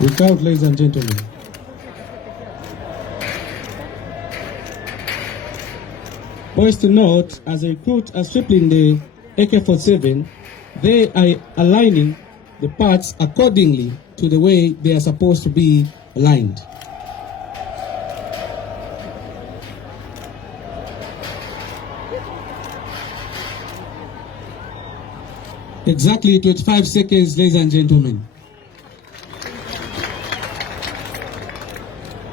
Without, ladies and gentlemen. Poised to note, as the recruits are stripping the AK-47, they are aligning the parts accordingly to the way they are supposed to be aligned. Exactly 25 seconds, ladies and gentlemen.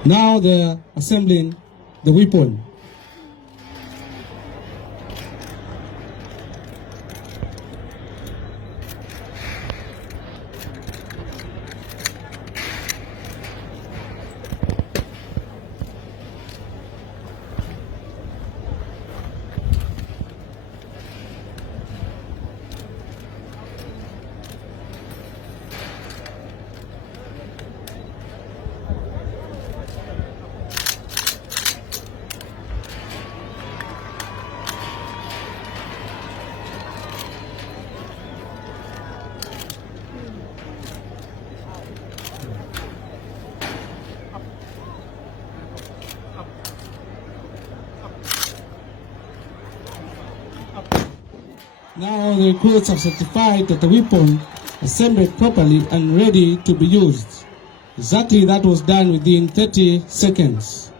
Now they're assembling the weapon. Now the recruits have certified that the weapon assembled properly and ready to be used. Exactly that was done within 30 seconds.